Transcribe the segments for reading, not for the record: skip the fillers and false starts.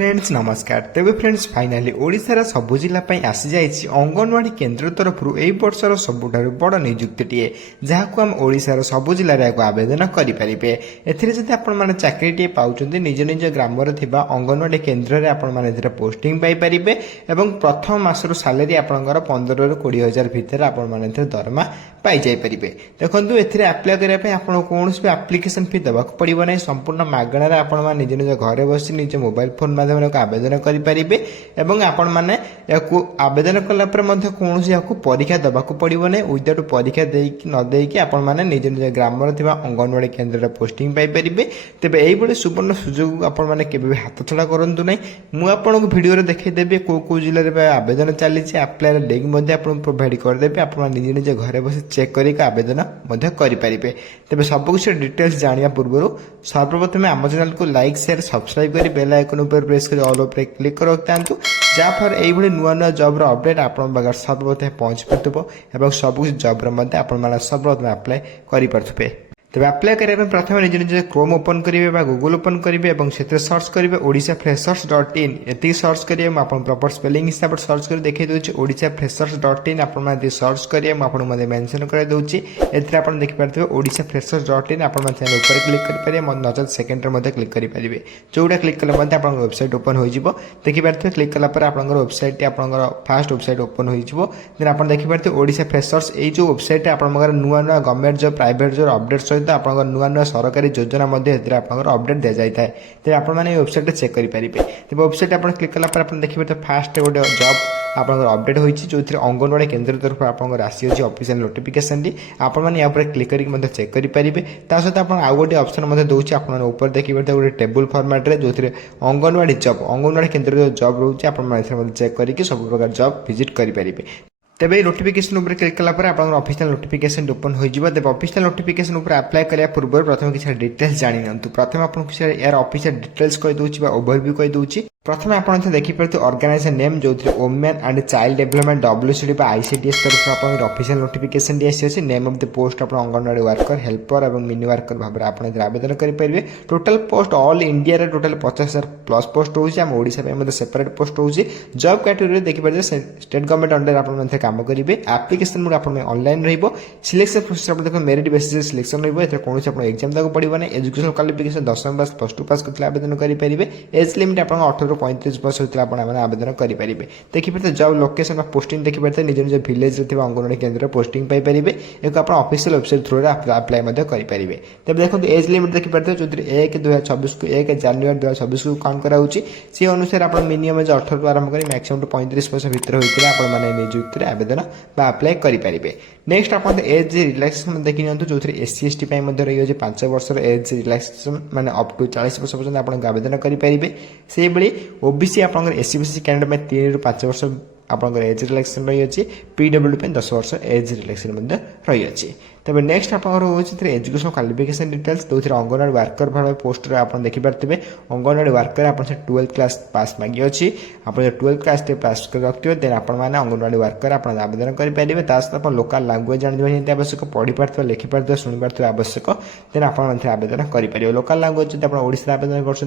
Friends नमस्कार। तेज friends finally ओडिशार सबु जिला आसी जाइए अंगनवाड़ी केन्द्र तरफ यही वर्षर सबुठार बड़ नियुक्ति जहाँ आम ओडिशार सबु जिले आवेदन करेंगे। एथि आपण चाकरी पाँच निज निज ग्राम अंगनवाड़ी केन्द्र में आपण पोस्टिंग पाइपर और प्रथम मसर सालेरी आपंकर 15 ରୁ 20,000 भितर आपण दरमा पाई जापर। देखो ए आप्लाय करने कौन भी आप्लिकेसन फी देवाक पड़ो ना, संपूर्ण मागणार आपण निज निज घर बस निज मोबाइल फोन माध्यम आवेदन करेंगे और आपण मैंने आवेदन कलापर कौन या परीक्षा देवाक पड़ो ना। विदाउट परीक्षा नदेकी आपण मैंने निज निज ग्राम अंगनवाड़ी केन्द्र पोस्टिंग पाइपर। तेज यही सुवर्ण सुजोग आपण मैंने केवे हाथ छड़ा करूँ ना। मुझे भिडियो देखदेवी कौ जिले में आवेदन चली आप्लाय लिंक प्रोवाइड करदेवी। आप निज निज घर बस चेक कर आवेदन करेंगे। तेज सबकिछ डिटेल्स जाना पूर्व सर्वप्रथम आम चैनल को लाइक शेयर सब्सक्राइब कर बेल आइकन पर प्रेस कर ऑल पर क्लिक कर रखिथांतु, जहाँफल यही नुआ नुआ जॉब अपडेट आपण पाखे सर्वप्रथम पहुंच पार्थ्व और सबकिछ जॉब आपण सर्वप्रथम आप्लाय करेंगे। तेज आप्लाय करने प्रथम निज निज क्रोम ओपन करेंगे गूगल ओपन करेंगे और से सर्च करेंगे odisafreshers.in। ये सर्च करेंगे मुझे प्रॉपर स्पेलिंग हिसाब से सर्च कर देखिए दूसरी odisafreshers.in। आप सर्च करेंगे मुझे मेंशन कर दूसरी एपन देखिए odisafreshers.in। आप चैनल ऊपर क्लिक करेंगे नचत सेकेंड क्लिक करेंगे। जोटा क्लिक कले वेबसाइट ओपन हो देखिए। क्लिक कलापर आप वेबसाइट आप फास्ट वेबसाइट ओपन हो देन आप देखिए ओडिशा फ्रेशर्स ये जो वेबसाइट आप नुआ नुआ government job private job update सहित आप नुआ नुआ सरकारी योजना अपडेट दि जाए। तेज आपने वेबसाइट चेक करेंगे। तेज वेबसाइट आप क्लिक कलापर देखिए फास्ट गोटे जॉब आप अपडेट होती जो अंगनवाड़ी केन्द्र तरफ आप आसी ऑफिशियल नोटिफिकेशन आप क्लिक कर चेक करेंगे। सहित आप आउ गोटे ऑप्शन दूसरी आप देखिए गोटे टेबुल फॉर्मेट जो अंगनवाड़ी केन्द्र जो जॉब रोचे आप चेक करके सब प्रकार जॉब विजिट करेंगे। तेज ये नोटिफिकेशन उपर क्लिक कलापर आप ऑफिशियल नोटिफिकेशन ओपन हो तेज ऑफिशियल नोटिफिकेशन उपर अप्लाई करने पूर्व प्रथम किसी डिटेल्स जानी प्रथम आपको यार ऑफिशियल डिटेल्स कहीदे ओवरव्यू कहीदे। प्रथम आप देखिए ऑर्गेनाइजेशन नेम जो women and child development WCD ICDS तरफ आप ऑफिशियल नोटिफिकेशन दी आसी नेम ऑफ द पोस्ट आप अंगनवाड़ी वर्कर हेल्पर और मिनी वर्कर भाव में आप आवेदन करेंगे। टोटल पोस्ट ऑल इंडिया रे टोटल 50,000 प्लस पोस्ट होगी। आम ओडिशा सेपरेट पोस्ट होगी। जॉब कैटेगरी देखिए स्टेट गवर्नमेंट अंडर आप काम करेंगे। एप्लिकेशन मोड आप ऑनलाइन सिलेक्शन प्रोसेस आप देखो मेरिट बेसिस सिलेक्शन कौन आप एग्जाम देवाक पड़ो ना। एजुकेशन क्वालिफिकेशन 10वीं पास +2 पास करते आवेदन करेंगे। एज लिमिट आप 18 ରୁ 35 वर्ष होता आवेदन करेंगे। देखिए जॉब लोकेशन पोस्टिंग देखिए निज निज विलेज अंगनवाड़ी केन्द्र पोस्टिंग पाइपर एक आप ऑफिशियल वेबसाइट थ्रू अप्लाई करेंगे। तब देखो एज लिमिट देखिए जो 1/2024 को 1 ଜାନୁଆରୀ 2024 को काउंट कराऊँगी सी अनुसार आप मिनिमम 18 आरंभ कर मैक्सिमम 35 वर्ष भितर होते हैं नियुक्ति आवेदन अप्लाई करेंगे। नेक्स्ट आप एज रिलैक्सेशन देखी नियंतु जो SC ST रही है 5 वर्ष एज रिलैक्सेशन माने अप टू 40 वर्ष पर्यंत आप आवेदन करेंगे। से भाई OBC आप SC BC कैंडिडेट 3 ରୁ 5 वर्ष आपंकर एज रिलैक्सेशन रही है। PWD 10 वर्ष एज रिलैक्सेशन रही है। तब नेक्स्ट आप एजुकेशन क्वालिफिकेशन डिटेल्स जो अंगनवाड़ी वर्कर भाव पोस्ट आप देखिए अंगनवाड़ी वर्कर आप 12th क्लास पास मांगी अच्छी आप 12th क्लास पास कर रखिए देन आपने अंगनवाड़ी वर्कर आप आवेदन करेंगे। सहित आप लोकल लैंग्वेज जाना निहाती आवश्यक पढ़ी पार्थ लिखि पार्थ शुणी पार्थ आवश्यक देन आप आवेदन करेंगे। लोकल लैंग्वेज जो आप आवेदन कर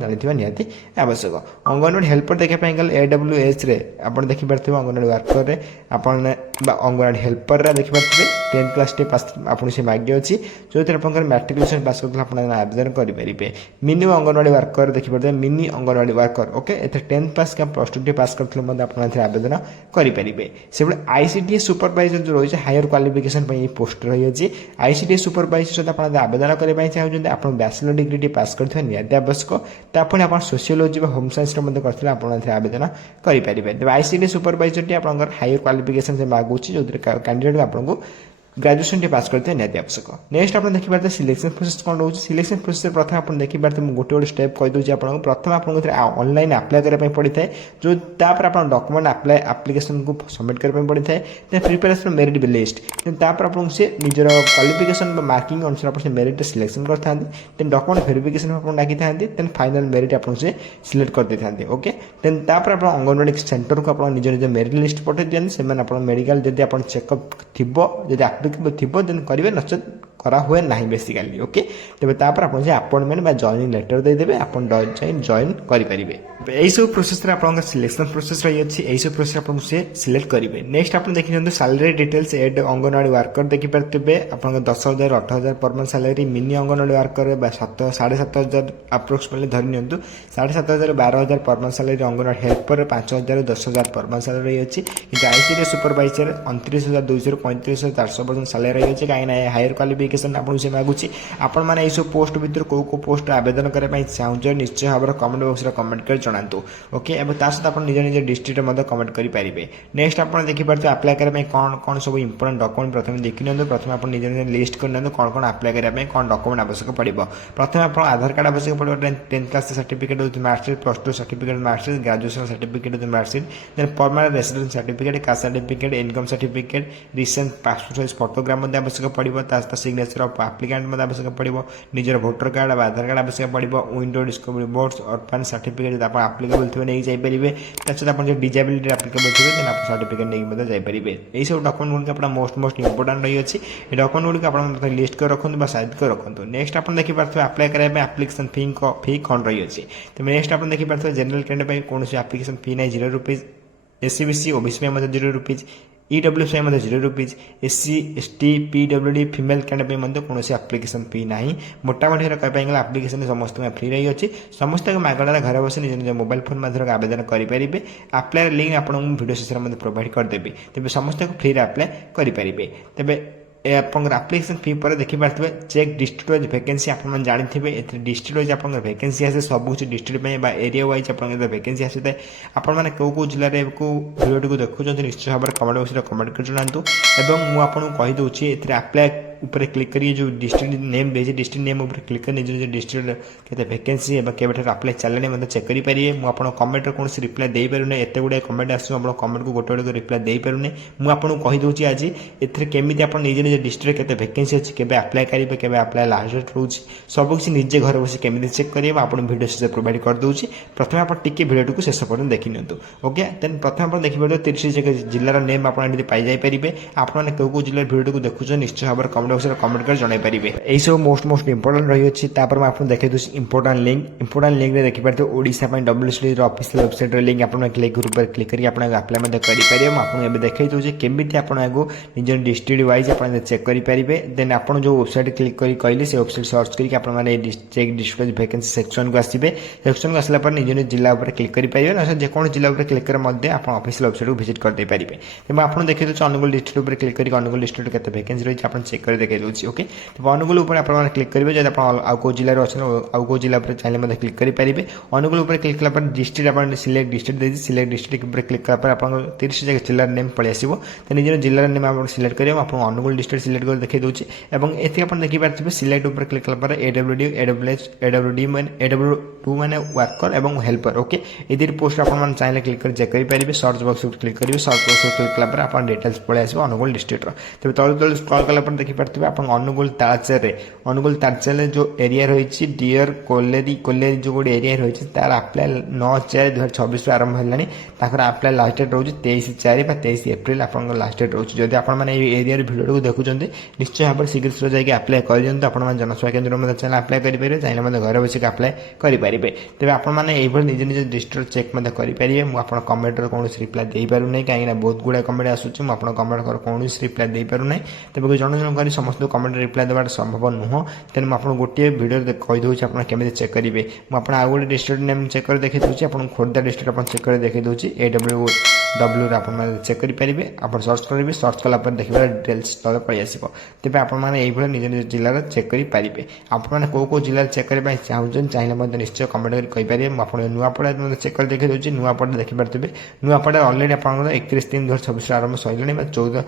जानी निहाती आवश्यक। अंगनवाड़ी हेल्पर देखापी गले AWH आप देखिए अंगनवाड़ी वर्कर अंगनवाड़ी हेल्पर देखिए 10th क्लास पास आपको से मागी अच्छी जो आप मैट्रिकुलेसन पास करते आवेदन करेंगे। मिनी अंगनवाड़ी वर्कर देखिए mini anganwadi worker okay 10th पास क्या +2 पास करते आवेदन करेंगे। से ICDS सुपरवाइजर जो रही है हायर क्वालिफिकेशन पोस्ट रही है। ICDS सुपरवाइजर सहित आप आवेदन करने चाहते आप बैचलर डिग्री पास करते निहाती आवश्यक। तापुणी आप सोशियोलोजी होम साइंस करते आवेदन करेंगे। तेज ICDS सुपरवाइजर आप हायर क्वालिफिकेशन से मागुची जो कैंडिडेट आपको ग्रेजुएशन पास करते निहाती आवश्यक। नेक्स्ट आप देखिए सिलेक्शन प्रोसेस कौन रोचे। सिलेक्शन प्रोसेस प्रथम आप देखिए गोटे गोटे स्टेप कहीदे आपको प्रथम आपको ऑनलाइन अप्लाई करने पड़ी था जो तापर आप डॉक्यूमेंट अप्लाई एप्लिकेशन को सबमिट करने पड़ी था। देन प्रिपेरेसन मेरिट लिस्ट तापर आप निजर क्वालिफिकेशन मार्किंग अनुसार आप मेरिट सिलेक्शन करते देन डॉक्यूमेंट वेरिफिकेशन आप डाकी था देन फाइनल मेरिट आप सिलेक्ट कर देते ओके। देन तापर आप अंगनवाड़ी सेंटर को आप निज निज मेरिट लिस्ट पठे दिखाते से मेडिकल जब आप चेकअप थी एप्लिकेबल थी देन करेंगे नचेत करा हुए ना बेसिकाली ओके। तेज तापर आप अपॉइंटमेंट बा जॉइनिंग लेटर देदेवे आप जॉइन करेंगे। यही सब प्रोसेस आप सिलेक्शन प्रोसेस रही है यही सब प्रोसेस आप सिलेक्ट करेंगे। नेक्स्ट आप देखिए सैलरी डिटेल्स एड अंगनवाड़ी वर्कर देखिपारे आप 10,000 18,000 per month salary mini anganwadi worker 7,500 approximately धरी नियंतु 7,500 12,000 पर मंथ सैलरी अंगनवाड़ी हेल्पर 5,000 10,000 पर मंथ सैलरी रही है कि आईसीडी सुपरवाइजर 29,200 35,400 पर्यटन सैलरी रही है कहीं हायर क्वालिफिकेशन आपको से मागुची आपण मैंने यही सब पोस्ट भितर कौ पोस्ट आवेदन करने चाहूँ निश्चय भाव में कमेंट बॉक्स में कमेंट कर जनातु ओके। एवं ता सहित आप निज निज डिस्ट्रिक्ट में कमेंट करेंगे। नेक्स्ट आप देखिए अप्लाई करने कौन कौन सब इंपोर्टेंट डॉक्यूमेंट प्रथम देखी नि प्रथम आप निज निज लिस्ट कर कौन कौन अप्लाई करने कौन डॉक्यूमेंट आवश्यक पड़ो। प्रथम आप आधार कार्ड आवश्यक पड़ो 10th class certificate with marksheet +2 certificate marksheet graduation certificate with marksheet then permanent residence certificate caste certificate income certificate recent passport size photograph आवश्यक पड़ो सिग्नेचर ऑफ एप्लिकेंट आवश्यक पड़ो निजर भोटर कार्ड आधार कार्ड आवश्यक पड़ो विंडो डिस्कवरी बोर्ड्स अर्फान सर्टिफिकेट आप applicable थे नहीं जापरेंगे सहित आप डिजेबिलिटी आप्लिकेबल थे देन आप सर्टिफिकेट नहीं जापरेंगे। यही सब डॉक्यूमेंट गुड़िक मोस्ट इंपोर्टेंट रही है डॉक्यूमेंट गुड़िक आप लिस्ट कर रखुद साइड कर रखुद। नेक्स्ट आप देखिए अप्लाई करने आप्लिकेशन फी कौन रही है तो नेक्स्ट आप देखिए जनरल कैंडिडेट कौन आप्लिकेशन फी ना 0 rupees SC BC OBC 0 rupees EWS 0 rupees SC ST PWD female candidate कौन आप्लिकेशन फी ना मोटामोटी कहपाई आप्लिकेशन समस्त फ्री रही है समस्त मागणार घर बस निज निज मोबाइल फोन माध्यम आवेदन करेंगे। अप्लाई लिंक आपको वीडियो शेष प्रोवाइड करदेवी तेज समस्त फ्री अप्लाई करेंगे। तेज आप्लिकेशन फी पर देखिए चेक डिस्ट्रिक्ट वाइज वैकेंसी आप जानते डिस्ट्रिक्ट वाइज आप वैकेंसी आसे सब कुछ डिस्ट्रिक्ट एरिया वाइज आप वैकेंसी आसी है आपने कौ जिले में भिडियो को देखुं निश्चय भाव में कमेंट बॉक्स में कमेंट कर जनातु मुझे कहीदे अप्लाई ऊपर क्लिक करिए जो डिस्ट्रिक्ट नेम देती डिस्ट्रिक्ट नेम ऊपर क्लिक कर निज डिस्ट्रिक्ट के वैकेंसी केवल अप्लाई चलने मतलब चेक करेंगे। मुझे कमेंट कौन रिप्लाई दे पारे एत गुड़ाए कमेंट आस कमेंट को गोटे गोटे रिप्लाई दे पारे मुझे कहीदे आज एमती आप निज निज डिस्ट्रिक्ट के वैकेंसी अच्छी के अप्लाई करेंगे के अप्लाई लास्ट डेट रोचे सबकि निजे घर बस केमी चेक करेंगे आपको वीडियो शेष प्रोवाइड करदे। प्रथम आप वीडियो को शेष पर्यटन देखी नि ओके देन प्रथम आप देखिए 30 जिलार नेम आपड़ी पाइजापे आपने कौ जिले वीडियो को देखुच निश्चय भाव में कमेंट बॉक्स में कमेंट कर जन पारे। यही सब मोस्ट इंपोर्टेंट रही है आपको देखिए दूसरी इंपोर्टेंट लिंक में देखिए Odisha WCD official website link आप क्लिक ऊपर क्लिक करके अप्लाई करेंगे। आपको देखिए दूसरे केमी आपको निज डिस्ट्रिक्ट वाइज आप चेक करेंगे देन आप जो वेबसाइट क्लिक कर कहली से वेबसाइट सर्च करके आपने चेक डिस्ट्रिक्ट वैकेंसी सेक्शन को आसवे सेक्शन को आसला निज निज जिला क्लिक करेंगे ना जेको जिला क्लिक कर ऑफिशियल वेबसाइट को विजिट करते पारे। तेज आपको देखिए अनुगुल डिस्ट्रिक्ट क्लिक करके अनुगुल डिस्ट्रिक्ट के वैकेंसी रही है चेक कर देखिए ओके। तो अनुगुल आप क्लिक करेंगे जब आप जिले अच्छे जिला चाहिए क्लिक करेंगे अनुगुल क्लिक कला डिस्ट्रिक्ट आप सिलेक्ट डिस्ट्रिक्ट दे सिलेक्ट डिस्ट्रिक्ट क्लिक कला आप 30 जिलार नेम पलि आसो तो निज जिलार नेम आप सिलेक्ट करेंगे आपको अनुगुल डिस्ट्रिक्ट सिलेक्ट कर देखिए दूसरी और ये आप देखिए सिलेक्ट ऊपर क्लिक कला AWD AWD AW2 मैंने वर्कर और हेल्पर ओके ये पोस्ट आप चाहिए क्लिक कर चेक करेंगे सर्च बॉक्स क्लिक करेंगे सर्च बॉक्स क्लिक कला आप डिटेल्स पलि आसो अनुगुल डिस्ट्रिक्ट तेज तल तल स्क्रॉल कला देखिए आप अनुगुल तालचेर जो एरिया रही डियर कोलेरी जो गोटे एरिया रही तार अप्लाई 9/4/2024 आरंभ है अप्लाई लास्ट डेट रोज 23/4 बा 23 एप्रिल आप लास्ट डेट रोज जब आपने एरिया भिडियो को देखुं निश्चय भाव में शीघ्र जाकि अप्लाई कर दिखाँ आप जनसेवा केन्द्र में चाहिए अप्लाई करेंगे चाहिए घर बस अप्लाई करेंगे। तेज आपने निज निज डिस्ट्रिक्ट चेक करेंगे मुझे कमेंट कौन रिप्लाई दे पार ना कहीं बहुत गुड़ा कमेंट आसूँ मुझे कमेंट कौन रिप्लाई दे पार ना तेज जन जन कर समस्त कमेंट रिप्लाई देवा संभव नुह तेणु मुझे गोटे वीडियो कहीदे आप केमी चेक करेंगे मुझे आउ गोटे डिस्ट्रिक्ट नेम चेक कर देखिए दूसरी आप खोर्धा डिस्ट्रिक्ट आप चेक कर देखिए दूसरी AWW आप चेक करेंगे आप सर्च करेंगे सर्च कला देखिए डिटेल्स तले पलि आस तेज आपने निज निज जिलार चेक करेंगे आपने कौ जिले चेक करने चाहूँ चाहिए निश्चय कमेंट करेंगे मुझे नुआपड़ा चेक कर देखिए दूसरी नुआपड़ा देखिए नुआपड़ा अलरेडी आप 31/3/2024 आरंभ सैलानी 14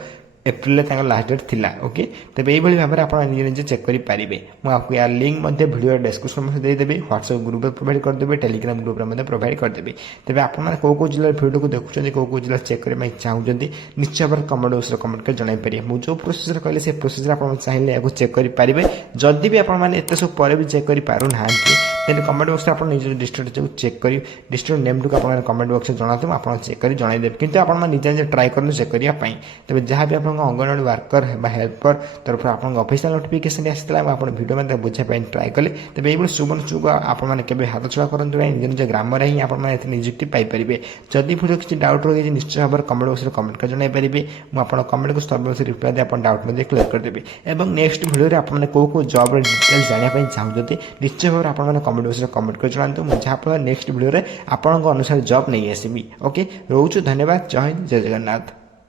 एप्रिल लास्ट डेट थिला ओके। तेज यही भाव में आप निजे निजे चेक करेंगे मुझे आपको यार लिंक भिडियो डिस्क्रिप्शन में देदेवी व्हाट्सएप ग्रुप प्रोवाइड करदेवी टेलीग्राम ग्रुप में प्रोवाइड करदेवी। तेज आपने कौ जिले भिडियो को देखुं कौ जिले चेक करने चाहूँगी निश्चय भाव कमेंट बॉक्स कमेंट कर जन पारे मुझे जो प्रोसेस कहले से प्रोसेस आप चाहिए चेक करेंगे जदि भी आपत सब पर भी चेक कर पार ना देन कमेंट बॉक्स में आप निज डिस्ट्रिक्ट जो चेक कर डिस्ट्रिक्ट नेम को आप कमेंट बॉक्स में जनातु आप चेक कर जनईदेवे किंतु आप निजे निजे ट्राए करूँ चेक करने तेज जहाँ भी आप अंगनवाड़ी वर्कर हेल्पर तरफ आप ऑफिशियल नोटिफिकेशन आसाला आप वीडियो में बुझाई ट्राए कले तेज ये सुवर्ण सुयोग आपने हाथ छड़ा करूँ निज निज ग्राम ही आप निजुक्ति पाइपर जदि वीडियो किसी डाउट रही निश्चय भाव में कमेंट बॉक्स में कमेंट कर जन पारे मुझे कमेंट को सर्वोच्च रिप्लाई आप डाउट में क्लियर करदेवी और नेक्स्ट वीडियो आपने कौ कौ जॉब डिटेल्स जानापी चाहते निश्चय भाव में आपने कमेंट बॉक्स में कमेंट कर जनातु जहाँफल नेक्स्ट वीडियो में आपंक अनुसार जॉब नहीं आसबि ओके रोचु धन्यवाद जय हिंद जय जगन्नाथ।